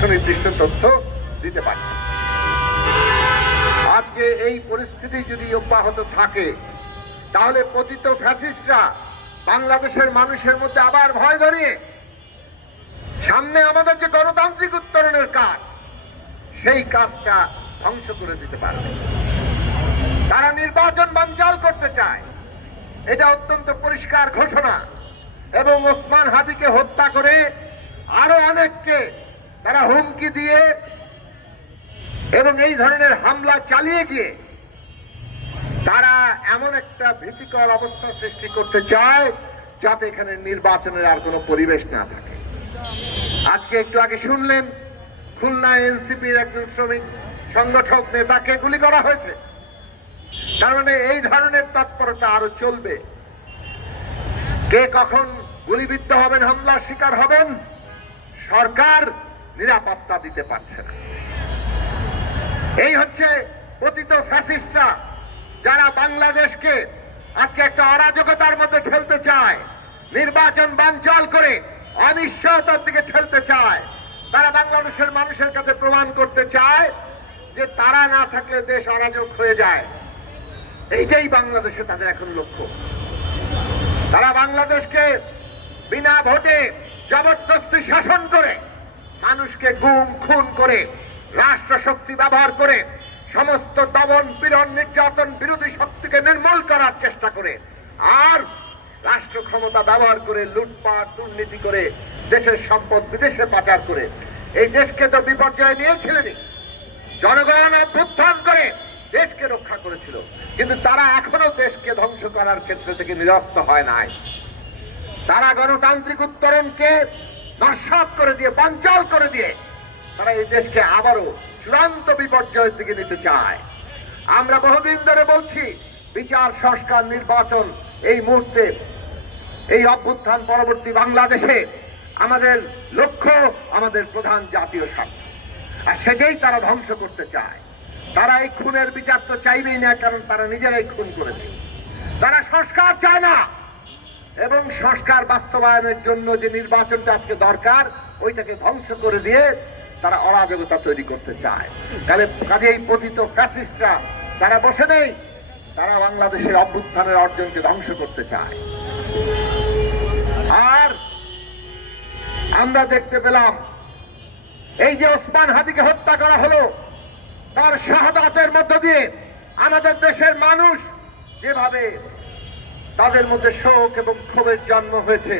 সুনির্দিষ্ট তথ্য দিতে পারছে। আজকে এই পরিস্থিতি যদি অব্যাহত থাকে তাহলে পতিত ফ্যাসিস্টরা বাংলাদেশের মানুষের মধ্যে আবার ভয় ধরিয়ে সামনে আমাদের যে গণতান্ত্রিক উত্তরণের কাজ, সেই কাজটা ধ্বংস করে দিতে পারবে। তারা নির্বাচন বানচাল করতে চায়, এটা অত্যন্ত পরিষ্কার ঘোষণা। এবং ওসমান হাদিকে হত্যা করে আরো অনেককে তারা হুমকি দিয়ে এবং এই ধরনের হামলা চালিয়ে গিয়ে তারা এমন একটা ভীতিকর অবস্থা সৃষ্টি করতে চায় যাতে এখানে নির্বাচনের আর কোনো পরিবেশ না থাকে। আজকে একটু আগে শুনলেন খুলনা এনসিপির একজন শ্রমিক সংগঠক নেতাকে গুলি করা হয়েছে। তার মানে এই ধরনের তৎপরতা আরো চলবে। কে কখন গুলিবিদ্ধ হবেন, হামলার শিকার হবেন, সরকার নিরাপত্তা দিতে পারছে না। এই হচ্ছে পতিত ফ্যাসিস্টরা, যারা বাংলাদেশকে আজকে একটা অরাজকতার মধ্যে ঠেলতে চায়, নির্বাচন বানচাল করে অনিশ্চয়তার দিকে ঠেলতে চায়। তারা বাংলাদেশের মানুষের কাছে প্রমাণ করতে চায় যে তারা না থাকলে দেশ অরাজক হয়ে যায়। এইটাই বাংলাদেশে তাদের এখন লক্ষ্য। তারা বাংলাদেশকে বিনা ভোটে জবরদস্তি শাসন করে, মানুষকে গুম খুন করে, রাষ্ট্র শক্তি ব্যবহার করে সমস্ত দমন পীড়ন নির্যাতন বিরোধী শক্তিকে নির্মূল করার চেষ্টা করে, আর রাষ্ট্র ক্ষমতা ব্যবহার করে লুটপাট দুর্নীতি করে দেশের সম্পদ বিদেশে পাচার করে এই দেশকে তো বিপর্যয়ে নিয়েছিলেনই। জনগণ অভ্যুত্থান করে দেশকে রক্ষা করেছিল, কিন্তু তারা এখনো দেশকে ধ্বংস করার ক্ষেত্র থেকে নিরস্ত হয় নাই। তারা গণতান্ত্রিক উত্তরণকে নস্যাৎ করে দিয়ে, বানচাল করে দিয়ে তারা এই দেশকে আবারও চূড়ান্ত বিপর্যয়ের দিকে নিতে চায়। আমরা বহুদিন ধরে বলছি বিচার, সংস্কার, নির্বাচন এই মুহূর্তে এই অভ্যুত্থান পরবর্তী বাংলাদেশে আমাদের লক্ষ্য, আমাদের প্রধান জাতীয় স্বার্থ, আর সেটাই তারা ধ্বংস করতে চায়। তারা এই খুনের বিচার তো চাইবেই না, কারণ তারা নিজেরাই খুন করেছে। তারা সংস্কার চায় না, এবং সংস্কার বাস্তবায়নের জন্য যে নির্বাচনটা আজকে দরকার ওইটাকে ধ্বংস করে দিয়ে তারা অরাজকতা তৈরি করতে চায়। তাহলে কাজেই পতিত ফ্যাসিস্টরা তারা বসে নেই, তারা বাংলাদেশের অভ্যুত্থানের অর্জনকে ধ্বংস করতে চায়। আর আমরা দেখতে পেলাম এই যে ওসমান হাদিকে হত্যা করা হলো, তার শাহাদাতের মধ্য দিয়ে আমাদের দেশের মানুষ যেভাবে তাদের মধ্যে শোক এবং ক্ষোভের জন্ম হয়েছে,